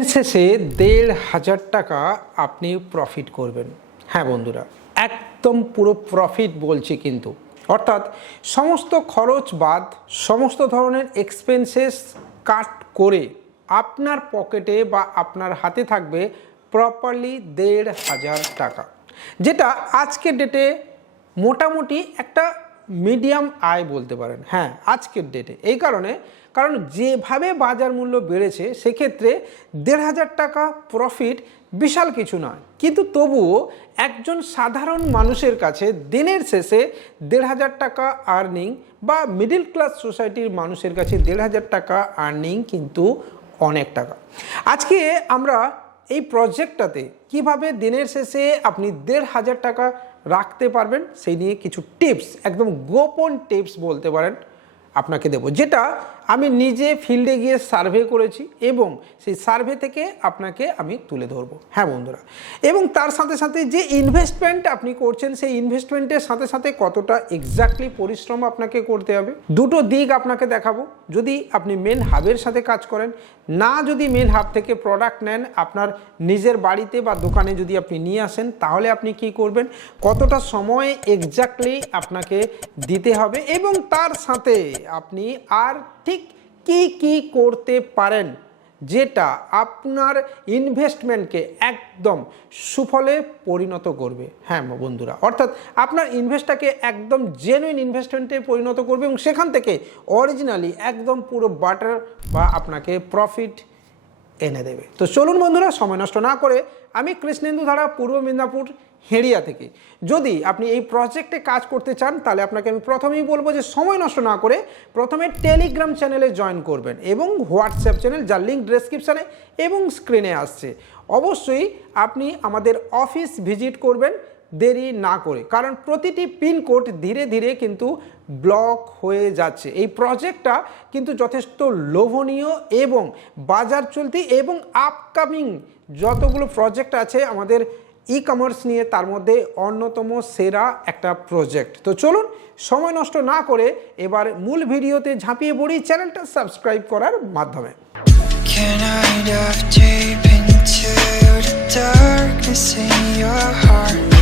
দিনের শেষে দেড় হাজার টাকা আপনি প্রফিট করবেন। হ্যাঁ বন্ধুরা, একদম পুরো প্রফিট বলছি কিন্তু। অর্থাৎ সমস্ত খরচ বাদ, সমস্ত ধরনের এক্সপেন্সেস কাট করে আপনার পকেটে বা আপনার হাতে থাকবে প্রপারলি দেড় হাজার টাকা। যেটা আজকের ডেটে মোটামুটি একটা মিডিয়াম আয় বলতে পারেন। হ্যাঁ আজকের ডেটে এই কারণে, কারণ যেভাবে বাজার মূল্য বেড়েছে, সেক্ষেত্রে দেড় হাজার টাকা প্রফিট বিশাল কিছু নয়। কিন্তু তবুও একজন সাধারণ মানুষের কাছে দিনের শেষে দেড় হাজার টাকা আর্নিং বা মিডিল ক্লাস সোসাইটির মানুষের কাছে দেড় হাজার টাকা আর্নিং কিন্তু অনেক টাকা। আজকে আমরা এই প্রজেক্টটাতে কীভাবে দিনের শেষে আপনি দেড় হাজার টাকা রাখতে পারবেন সেই নিয়ে কিছু টিপস একদম গোপন টিপস বলতে পারেন আপনাকে দেব। যেটা আমি নিজে ফিল্ডে গিয়ে সার্ভে করেছি এবং সেই সার্ভে থেকে আপনাকে আমি তুলে ধরবো। হ্যাঁ বন্ধুরা, এবং তার সাথে সাথে যে ইনভেস্টমেন্ট আপনি করছেন, সেই ইনভেস্টমেন্টের সাথে সাথে কতটা এক্স্যাক্টলি পরিশ্রম আপনাকে করতে হবে, দুটো দিক আপনাকে দেখাবো। যদি আপনি মেন হাবের সাথে কাজ করেন, না যদি মেন হাব থেকে প্রোডাক্ট নেন আপনার নিজের বাড়িতে বা দোকানে যদি আপনি নিয়ে আসেন, তাহলে আপনি কি করবেন? কতটা সময় এক্স্যাক্টলি আপনাকে দিতে হবে এবং তার সাথে আপনি আর ঠিক কি কি করতে পারেন যেটা আপনার ইনভেস্টমেন্টকে একদম সুফলে পরিণত করবে? হ্যাঁ বন্ধুরা, অর্থাৎ আপনার ইনভেস্টটাকে একদম জেনুইন ইনভেস্টমেন্টে পরিণত করবে এবং সেখান থেকে অরিজিনালি একদম পুরো বাটার বা আপনাকে প্রফিট এনে দেবে। তো চলুন বন্ধুরা, সময় নষ্ট না করে আমি কৃষ্ণেন্দু ধারা, পূর্ব মেদিনীপুর, হেড়িয়া থেকে। যদি আপনি এই প্রজেক্টে কাজ করতে চান, তাহলে আপনাকে আমি প্রথমেই বলব যে সময় নষ্ট না করে প্রথমে টেলিগ্রাম চ্যানেলে জয়েন করবেন এবং হোয়াটসঅ্যাপ চ্যানেল যার লিঙ্ক ডেসক্রিপশানে এবং স্ক্রিনে আসছে। অবশ্যই আপনি আমাদের অফিস ভিজিট করবেন দেরি না করে। কারণ প্রতিটি পিনকোড ধীরে ধীরে কিন্তু ব্লক হয়ে যাচ্ছে। এই প্রজেক্টটা কিন্তু যথেষ্ট লোভনীয় এবং বাজার চলতি এবং আপকামিং যতগুলো প্রজেক্ট আছে আমাদের ই কমার্স নিয়ে তার মধ্যে অন্যতম সেরা একটা প্রজেক্ট। তো চলুন, সময় নষ্ট না করে এবার মূল ভিডিওতে ঝাঁপিয়ে পড়ি চ্যানেলটা সাবস্ক্রাইব করার মাধ্যমে। Darkness in your heart?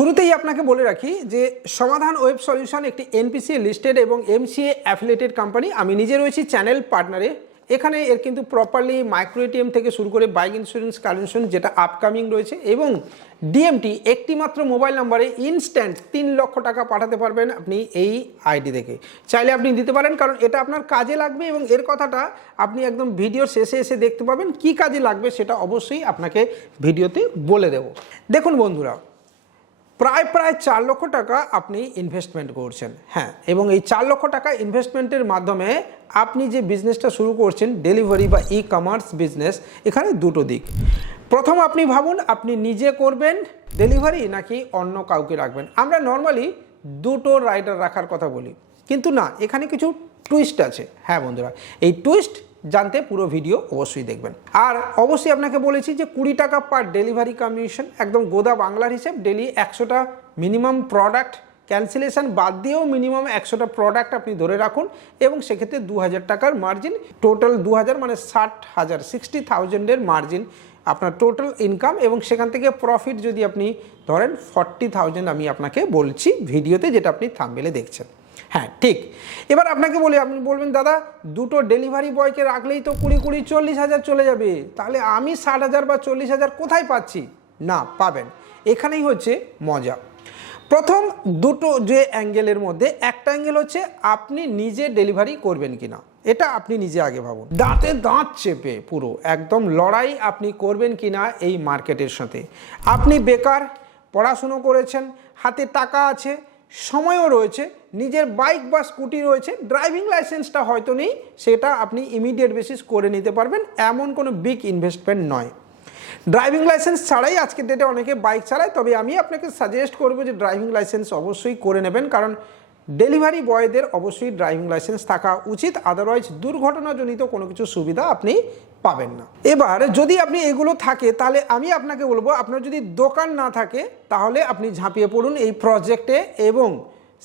শুরুতেই আপনাকে বলে রাখি যে সমাধান ওয়েব সলিউশন একটি এনপিসি লিস্টেড এবং এমসিএ অ্যাফিলেটেড কোম্পানি আমি নিজে রয়েছি চ্যানেল পার্টনারে। এখানে এর কিন্তু প্রপারলি মাইক্রো এটিএম থেকে শুরু করে বাইক ইন্স্যুরেন্স কালেকশন যেটা আপকামিং রয়েছে এবং ডিএমটি একটি মাত্র মোবাইল নাম্বারে ইনস্ট্যান্ট তিন লক্ষ টাকা পাঠাতে পারবেন আপনি এই আইডি থেকে। চাইলে আপনি দিতে পারেন কারণ এটা আপনার কাজে লাগবে এবং এর কথাটা আপনি একদম ভিডিওর শেষে এসে দেখতে পাবেন কি কাজে লাগবে সেটা অবশ্যই আপনাকে ভিডিওতে বলে দেব। দেখুন বন্ধুরা প্রায় প্রায় চার লক্ষ টাকা আপনি ইনভেস্টমেন্ট করছেন। হ্যাঁ এবং এই চার লক্ষ টাকা ইনভেস্টমেন্টের মাধ্যমে আপনি যে বিজনেসটা শুরু করছেন ডেলিভারি বা ই কমার্স বিজনেস এখানে দুটো দিক। প্রথম আপনি ভাবুন, আপনি নিজে করবেন ডেলিভারি নাকি অন্য কাউকে রাখবেন। আমরা নর্মালি দুটো রাইডার রাখার কথা বলি। কিন্তু না, এখানে কিছু টুইস্ট আছে। হ্যাঁ বন্ধুরা, এই টুইস্ট জানতে পুরো ভিডিও অবশ্যই দেখবেন। আর অবশ্যই আপনাকে বলেছি যে কুড়ি টাকা পার ডেলিভারি কমিশন একদম গোদা বাংলার হিসেব ডেলি একশোটা মিনিমাম প্রোডাক্ট ক্যান্সেলেশন বাদ দিয়েও মিনিমাম একশোটা প্রোডাক্ট আপনি ধরে রাখুন এবং সেক্ষেত্রে দু হাজার টাকার মার্জিন টোটাল দু হাজার মানে ষাট হাজার সিক্সটি থাউজেন্ডের মার্জিন আপনার টোটাল ইনকাম এবং সেখান থেকে প্রফিট যদি আপনি ধরেন ফর্টি থাউজেন্ড আমি আপনাকে বলছি ভিডিওতে যেটা আপনি থামবেলে দেখছেন। হ্যাঁ ঠিক। এবার আপনাকে বলি, আপনি বলবেন, দাদা, দুটো ডেলিভারি বয়কে রাখলেই তো কুড়ি কুড়ি চল্লিশ হাজার চলে যাবে। তাহলে আমি ষাট হাজার বা চল্লিশ হাজার কোথায় পাচ্ছি? না, পাবেন। এখানেই হচ্ছে মজা। প্রথম দুটো যে অ্যাঙ্গেলের মধ্যে, একটা অ্যাঙ্গেল হচ্ছে আপনি নিজে ডেলিভারি করবেন কিনা। এটা আপনি নিজে আগে ভাবুন। দাঁতে দাঁত চেপে পুরো, একদম লড়াই আপনি করবেন কিনা এই মার্কেটের সাথে। আপনি বেকার, পড়াশুনো করেছেন, হাতে টাকা আছে সময়ও রয়েছে, নিজের বাইক বা স্কুটি রয়েছে ড্রাইভিং লাইসেন্সটা হয়তো নেই, সেটা আপনি ইমিডিয়েট বেসিস করে নিতে পারবেন, এমন কোনো বিগ ইনভেস্টমেন্ট নয়। ড্রাইভিং লাইসেন্স ছাড়াই আজকের ডেটে অনেকে বাইক চালায়, তবে আমি আপনাকে সাজেস্ট করব যে ড্রাইভিং লাইসেন্স অবশ্যই করে নেবেন, কারণ ডেলিভারি বয়দের অবশ্যই ড্রাইভিং লাইসেন্স থাকা উচিত আদারওয়াইজ দুর্ঘটনাজনিত কোনো কিছু সুবিধা আপনি পাবেন না। এবার যদি আপনি এগুলো থাকে, তাহলে আমি আপনাকে বলব, আপনার যদি দোকান না থাকে, তাহলে আপনি ঝাঁপিয়ে পড়ুন এই প্রজেক্টে এবং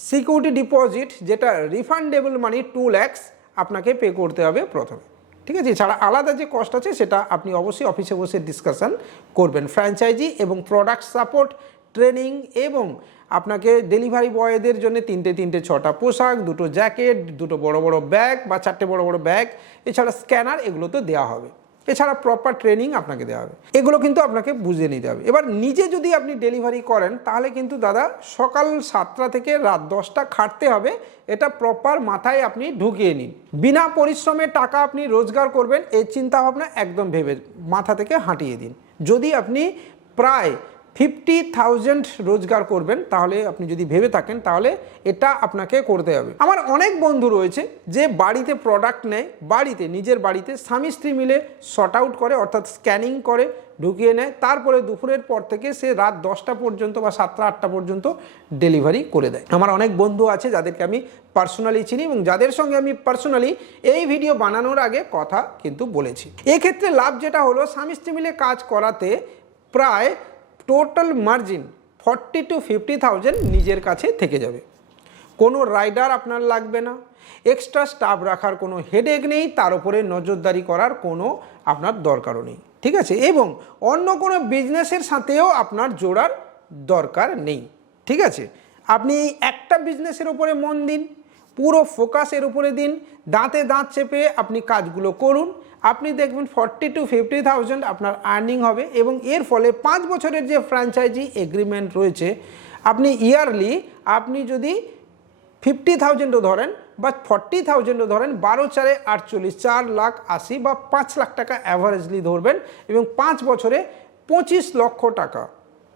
সিকিউরিটি ডিপোজিট যেটা রিফান্ডেবল মানি টু ল্যাক্স আপনাকে পে করতে হবে প্রথমে। ঠিক আছে? এছাড়া আলাদা যে কস্ট আছে, সেটা আপনি অবশ্যই অফিসে বসে ডিসকাশন করবেন। ফ্র্যাঞ্চাইজি এবং প্রোডাক্ট সাপোর্ট ট্রেনিং এবং আপনাকে ডেলিভারি বয়দের জন্য তিনটে তিনটে, ছটা পোশাক, দুটো জ্যাকেট দুটো বড় বড় ব্যাগ বা চারটে বড় বড় ব্যাগ এছাড়া স্ক্যানার এগুলো তো দেওয়া হবে। এছাড়া প্রপার ট্রেনিং আপনাকে দেওয়া হবে। এগুলো কিন্তু আপনাকে বুঝে নিতে হবে। এবার নিজে যদি আপনি ডেলিভারি করেন, তাহলে কিন্তু দাদা সকাল সাতটা থেকে রাত দশটা খাটতে হবে। এটা প্রপার মাথায় আপনি ঢুকিয়ে নিন। বিনা পরিশ্রমে টাকা আপনি রোজগার করবেন, এই চিন্তাভাবনা একদম ভেবে মাথা থেকে হাঁটিয়ে দিন। যদি আপনি প্রায় ফিফটি থাউজেন্ড রোজগার করবেন, তাহলে আপনি যদি ভেবে থাকেন, তাহলে এটা আপনাকে করতে হবে। আমার অনেক বন্ধু রয়েছে যে বাড়িতে প্রোডাক্ট নেয়, বাড়িতে, নিজের বাড়িতে স্বামী স্ত্রী মিলে শর্ট আউট করে, অর্থাৎ স্ক্যানিং করে, ঢুকিয়ে নেয়, তারপরে দুপুরের পর থেকে সে রাত দশটা পর্যন্ত বা সাতটা, আটটা পর্যন্ত ডেলিভারি করে দেয়। আমার অনেক বন্ধু আছে যাদেরকে আমি পার্সোনালি চিনি এবং যাদের সঙ্গে আমি পার্সোনালি এই ভিডিও বানানোর আগে কথা কিন্তু বলেছি। এক্ষেত্রে লাভ যেটা হলো, স্বামী স্ত্রী মিলে কাজ করাতে প্রায় total margin forty to fifty thousand নিজের কাছে থেকে যাবে। কোনো রাইডার আপনার লাগবে না। এক্সট্রা স্টাফ রাখার কোনো হেডেক নেই, তার উপরে নজরদারি করার কোনো আপনার দরকারও নেই। ঠিক আছে? এবং অন্য কোনো বিজনেসের সাথেও আপনার জোড়ার দরকার নেই। ঠিক আছে? আপনি একটা বিজনেসের উপরে মন দিন, পুরো ফোকাস এর উপরে দিন, দাঁতে দাঁত চেপে আপনি কাজগুলো করুন আপনি দেখবেন ফর্টি টু ফিফটি থাউজেন্ড আপনার আর্নিং হবে এবং এর ফলে পাঁচ বছরের যে ফ্র্যাঞ্চাইজি এগ্রিমেন্ট রয়েছে, আপনি ইয়ারলি আপনি যদি ফিফটি থাউজেন্ডও ধরেন বা ফর্টি থাউজেন্ডও ধরেন, বারো চারে আটচল্লিশ, চার লাখ আশি বা পাঁচ লাখ টাকা অ্যাভারেজলি ধরবেন এবং পাঁচ বছরে পঁচিশ লক্ষ টাকা,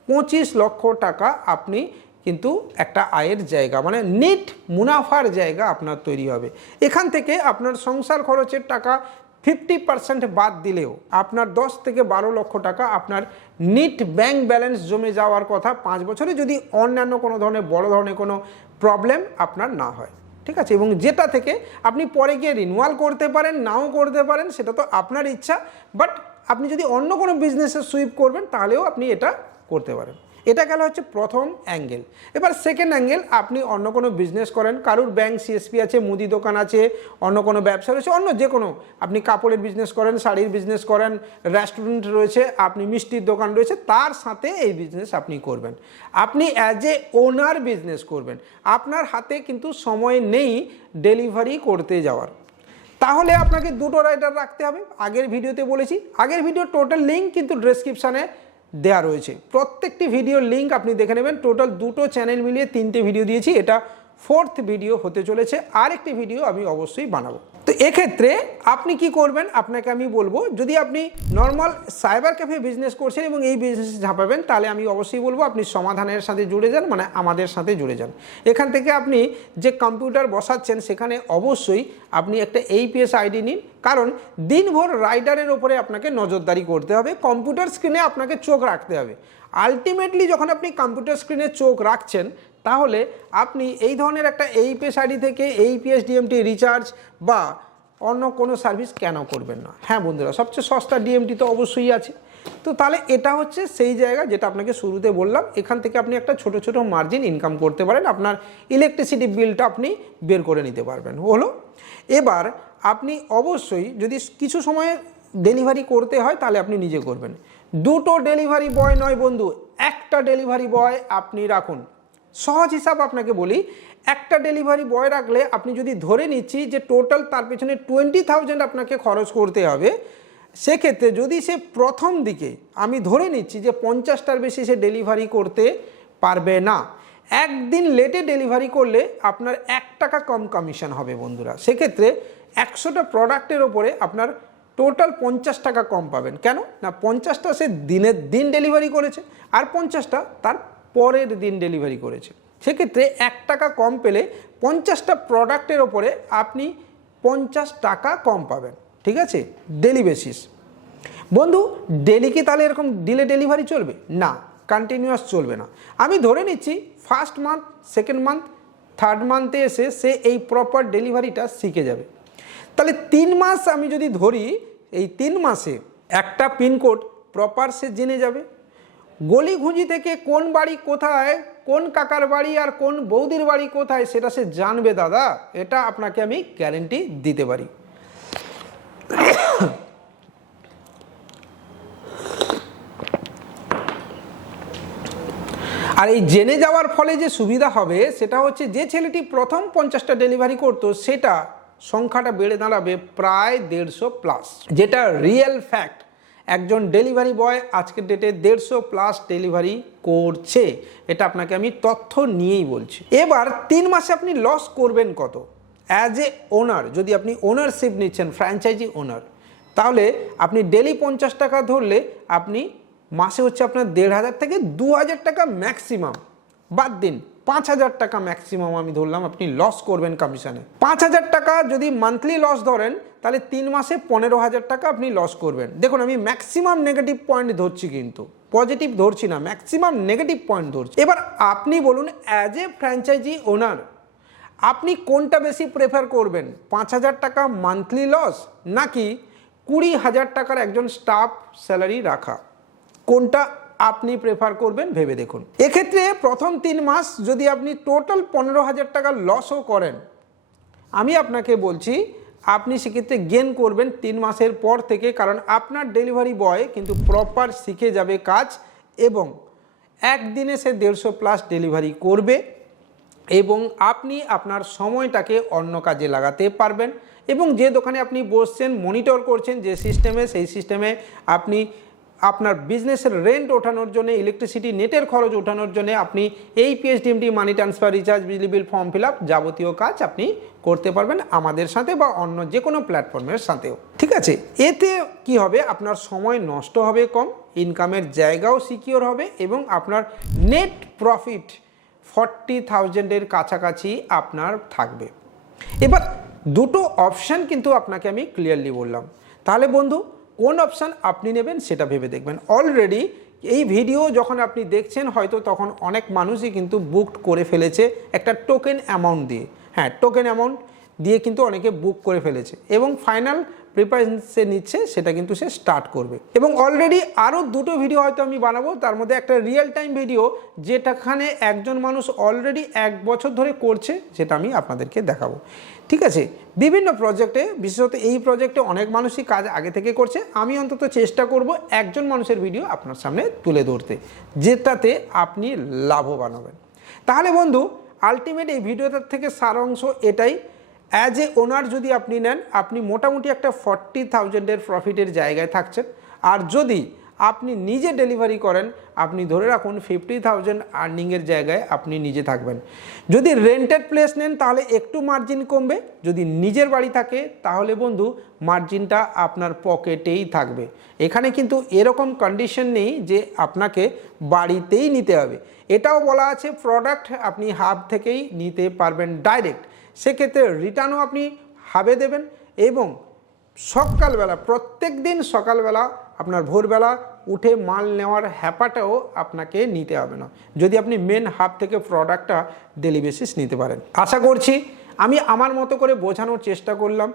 পঁচিশ লক্ষ টাকা আপনি কিন্তু একটা আয়ের জায়গা মানে নেট মুনাফার জায়গা আপনার তৈরি হবে। এখান থেকে আপনার সংসার খরচের টাকা ফিফটি পার্সেন্ট বাদ দিলেও আপনার দশ থেকে বারো লক্ষ টাকা আপনার নিট ব্যাংক ব্যালেন্স জমে যাওয়ার কথা পাঁচ বছরে যদি অন্যান্য কোনো ধরনের বড় ধরনের কোনো প্রবলেম আপনার না হয়। ঠিক আছে? এবং যেটা থেকে আপনি পরে গিয়ে রিনুয়াল করতে পারেন, নাও করতে পারেন, সেটা তো আপনার ইচ্ছা বাট আপনি যদি অন্য কোনো বিজনেসে সুইপ করবেন, তাহলেও আপনি এটা করতে পারেন। এটা গেল হচ্ছে প্রথম অ্যাঙ্গেল। এবার সেকেন্ড অ্যাঙ্গেল, আপনি অন্য কোনো বিজনেস করেন, কারুর ব্যাংক সিএসপি আছে, মুদি দোকান আছে, অন্য কোনো ব্যবসা রয়েছে, অন্য যে কোনো। আপনি কাপড়ের বিজনেস করেন, শাড়ির বিজনেস করেন রেস্টুরেন্ট রয়েছে, আপনি মিষ্টির দোকান রয়েছে, তার সাথে এই বিজনেস আপনি করবেন। আপনি অ্যাজ এ ওনার বিজনেস করবেন। আপনার হাতে কিন্তু সময় নেই ডেলিভারি করতে যাওয়ার। তাহলে আপনাকে দুটো রাইডার রাখতে হবে। আগের ভিডিওতে বলেছি, আগের ভিডিও টোটাল লিঙ্ক কিন্তু ডেসক্রিপশানে দেওয়া রয়েছে। প্রত্যেকটি ভিডিওর লিঙ্ক আপনি দেখে নেবেন। টোটাল দুটো চ্যানেল মিলিয়ে তিনটে ভিডিও দিয়েছি। এটা ফোর্থ ভিডিও হতে চলেছে। আরেকটি ভিডিও আমি অবশ্যই বানাবো। তো এক্ষেত্রে আপনি কি করবেন? আপনাকে আমি বলব, যদি আপনি নর্মাল সাইবার ক্যাফে বিজনেস করছেন এবং এই বিজনেসে ঝাঁপাবেন, তাহলে আমি অবশ্যই বলব আপনি সমাধানের সাথে জুড়ে যান মানে আমাদের সাথে জুড়ে যান। এখান থেকে আপনি যে কম্পিউটার বসাচ্ছেন, সেখানে অবশ্যই আপনি একটা এইপিএস আইডি নিন। কারণ দিনভর রাইডারের ওপরে আপনাকে নজরদারি করতে হবে কম্পিউটার স্ক্রিনে আপনাকে চোখ রাখতে হবে। আলটিমেটলি যখন আপনি কম্পিউটার স্ক্রিনে চোখ রাখছেন তাহলে আপনি এই ধরনের একটা এইপিএস আইডি থেকে এইপিএস ডিএমটি রিচার্জ বা অন্য কোনো সার্ভিস কেন করবেন না? হ্যাঁ বন্ধুরা, সবচেয়ে সস্তা ডিএমটি তো অবশ্যই আছে। তো তাহলে এটা হচ্ছে সেই জায়গা যেটা আপনাকে শুরুতে বললাম। এখান থেকে আপনি একটা ছোট ছোট মার্জিন ইনকাম করতে পারেন। আপনার ইলেকট্রিসিটি বিলটা আপনি বের করে নিতে পারবেন। হলো, এবার আপনি অবশ্যই যদি কিছু সময়ে ডেলিভারি করতে হয়, তাহলে আপনি নিজে করবেন। দুটো ডেলিভারি বয় নয় বন্ধু, একটা ডেলিভারি বয় আপনি রাখুন। সহজ হিসাব আপনাকে বলি, একটা ডেলিভারি বয় রাখলে আপনি যদি ধরে নিচ্ছি যে টোটাল তার পেছনে টোয়েন্টি থাউজেন্ড আপনাকে খরচ করতে হবে, সেক্ষেত্রে যদি সে প্রথম দিকে আমি ধরে নিচ্ছি যে পঞ্চাশটার বেশি সে ডেলিভারি করতে পারবে না, একদিন লেটে ডেলিভারি করলে আপনার এক টাকা কম কমিশন হবে বন্ধুরা। সেক্ষেত্রে একশোটা প্রোডাক্টের ওপরে আপনার টোটাল পঞ্চাশ টাকা কম পাবেন। কেন? না, পঞ্চাশটা সে দিনের দিন ডেলিভারি করেছে, আর পঞ্চাশটা তার পরের দিন ডেলিভারি করেছে। সেক্ষেত্রে এক টাকা কম পেলে পঞ্চাশটা প্রোডাক্টের ওপরে আপনি পঞ্চাশ টাকা কম পাবেন। ঠিক আছে? ডেলি বেসিস বন্ধু, ডেলি কি তাহলে এরকম ডিলে ডেলিভারি চলবে? না কন্টিনিউয়াস চলবে না। আমি ধরে নিচ্ছি first month second month third মান্থে এসে সে এই প্রপার ডেলিভারিটা শিখে যাবে। তাহলে তিন মাস আমি যদি ধরি, এই তিন মাসে একটা পিনকোড প্রপার সে জেনে যাবে। গলি ঘুঁজি থেকে কোন বাড়ি কোথায়, কোন কাকার বাড়ি আর কোন বৌদির বাড়ি কোথায় সেটা সে জানবে দাদা, এটা আপনাকে আমি গ্যারেন্টি দিতে পারি। আর এই জেনে যাওয়ার ফলে যে সুবিধা হবে, সেটা হচ্ছে যে ছেলেটি প্রথম পঞ্চাশটা ডেলিভারি করতো, সেটা সংখ্যাটা বেড়ে দাঁড়াবে প্রায় দেড়শো প্লাস যেটা রিয়েল ফ্যাক্ট একজন ডেলিভারি বয় আজকের ডেটে দেড়শো প্লাস ডেলিভারি করছে। এটা আপনাকে আমি তথ্য নিয়েই বলছি। এবার তিন মাসে আপনি লস করবেন কত? অ্যাজ এ ওনার যদি আপনি ওনারশিপ নিচ্ছেন ফ্র্যাঞ্চাইজি ওনার তাহলে আপনি ডেলি পঞ্চাশ টাকা ধরলে আপনি মাসে হচ্ছে আপনার দেড় হাজার থেকে দু হাজার টাকা ম্যাক্সিমাম বাদ দিন। পাঁচ হাজার টাকা ম্যাক্সিমাম আমি ধরলাম, আপনি লস করবেন কমিশনে পাঁচ হাজার টাকা যদি মান্থলি লস ধরেন, তাহলে তিন মাসে পনেরো হাজার টাকা আপনি লস করবেন। দেখুন, আমি ম্যাক্সিমাম নেগেটিভ পয়েন্ট ধরছি কিন্তু। পজিটিভ ধরছি না ম্যাক্সিমাম নেগেটিভ পয়েন্ট ধরছি। এবার আপনি বলুন অ্যাজ এ ফ্র্যাঞ্চাইজি ওনার আপনি কোনটা বেশি প্রেফার করবেন? পাঁচ হাজার টাকা মান্থলি লস নাকি কুড়ি হাজার টাকার একজন স্টাফ স্যালারি রাখা? কোনটা আপনি প্রেফার করবেন ভেবে দেখুন। এক্ষেত্রে প্রথম তিন মাস যদি আপনি টোটাল পনেরো হাজার টাকা লসও করেন, আমি আপনাকে বলছি, আপনি সেক্ষেত্রে গেন করবেন তিন মাসের পর থেকে কারণ আপনার ডেলিভারি বয় কিন্তু প্রপার শিখে যাবে কাজ এবং একদিনে সে দেড়শো প্লাস ডেলিভারি করবে এবং আপনি আপনার সময়টাকে অন্য কাজে লাগাতে পারবেন এবং যে দোকানে আপনি বসছেন মনিটর করছেন, যে সিস্টেমে সেই সিস্টেমে আপনি আপনার বিজনেসের রেন্ট ওঠানোর জন্য ইলেকট্রিসিটি নেটের খরচ ওঠানোর জন্য আপনি এই পিএইচডিএমডি মানি ট্রান্সফার রিচার্জ বিজলি বিল ফর্ম ফিল আপ যাবতীয় কাজ আপনি করতে পারবেন আমাদের সাথে বা অন্য যে কোনো প্ল্যাটফর্মের সাথেও। ঠিক আছে? এতে কি হবে? আপনার সময় নষ্ট হবে কম ইনকামের জায়গাও সিকিওর হবে এবং আপনার নেট প্রফিট ফর্টি থাউজেন্ডের কাছাকাছি আপনার থাকবে। এবার দুটো অপশান কিন্তু আপনাকে আমি ক্লিয়ারলি বললাম। তাহলে বন্ধু কোন অপশান আপনি নেবেন সেটা ভেবে দেখবেন। অলরেডি এই ভিডিও যখন আপনি দেখছেন, হয়তো তখন অনেক মানুষই কিন্তু বুকড করে ফেলেছে একটা টোকেন অ্যামাউন্ট দিয়ে। হ্যাঁ টোকেন অ্যামাউন্ট দিয়ে কিন্তু অনেকে বুক করে ফেলেছে। এবং ফাইনাল প্রিপারেশন নিচ্ছে, সেটা কিন্তু সে স্টার্ট করবে। এবং অলরেডি আরও দুটো ভিডিও হয়তো আমি বানাবো, তার মধ্যে একটা রিয়েল টাইম ভিডিও যেটাখানে একজন মানুষ অলরেডি এক বছর ধরে করছে, সেটা আমি আপনাদেরকে দেখাবো। ঠিক আছে? বিভিন্ন প্রজেক্টে বিশেষত এই প্রজেক্টে অনেক মানুষই কাজ আগে থেকে করছে। আমি অন্তত চেষ্টা করব একজন মানুষের ভিডিও আপনার সামনে তুলে ধরতে, যেটাতে আপনি লাভবান হবেন। তাহলে বন্ধু আলটিমেট এই ভিডিওটার থেকে সারাংশ এটাই। অ্যাজ এ ওনার যদি আপনি নেন, আপনি মোটামুটি একটা ফর্টি থাউজেন্ডের প্রফিটের জায়গায় থাকছেন। আর যদি আপনি নিজে ডেলিভারি করেন, আপনি ধরে রাখুন ফিফটি থাউজেন্ড আর্নিংয়ের জায়গায় আপনি নিজে থাকবেন। যদি রেন্টেড প্লেস নেন, তাহলে একটু মার্জিন কমবে। যদি নিজের বাড়ি থাকে, তাহলে বন্ধু মার্জিনটা আপনার পকেটেই থাকবে। এখানে কিন্তু এরকম কন্ডিশন নেই যে আপনাকে বাড়িতেই নিতে হবে। এটাও বলা আছে প্রোডাক্ট আপনি হাব থেকেই নিতে পারবেন ডাইরেক্ট সেক্ষেত্রে রিটার্নও আপনি হাবে দেবেন এবং সকালবেলা প্রত্যেক দিন সকালবেলা আপনার ভোরবেলা উঠে মাল নেওয়ার হ্যাপাটাও আপনাকে নিতে হবে না। যদি আপনি মেন হাব থেকে প্রোডাক্টটা ডেলি বেসিস নিতে পারেন। আশা করছি আমি আমার মতো করে বোঝানোর চেষ্টা করলাম।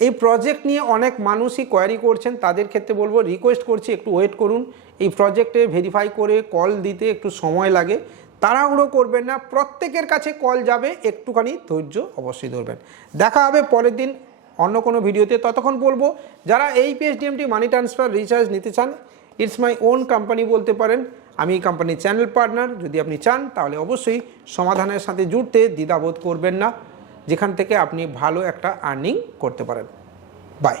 এই প্রজেক্ট নিয়ে অনেক মানুষই কোয়ারি করছেন, তাদের ক্ষেত্রে বলব রিকোয়েস্ট করছি, একটু ওয়েট করুন। এই প্রজেক্টে ভেরিফাই করে কল দিতে একটু সময় লাগে। তাড়াহুড়ো করবেন না, প্রত্যেকের কাছে কল যাবে, একটুখানি ধৈর্য অবশ্যই ধরবেন। দেখা হবে পরের দিন। অন্য কোনো ভিডিওতে ততক্ষণ বলব, যারা এই পিএসডিএমটি মানি ট্রান্সফার রিচার্জ নিতে চান ইটস মাই ওন কোম্পানি বলতে পারেন, আমি এই কোম্পানির চ্যানেল পার্টনার যদি আপনি চান, তাহলে অবশ্যই সমাধানের সাথে জুড়তে দ্বিধাবোধ করবেন না, যেখান থেকে আপনি ভালো একটা আর্নিং করতে পারেন। বাই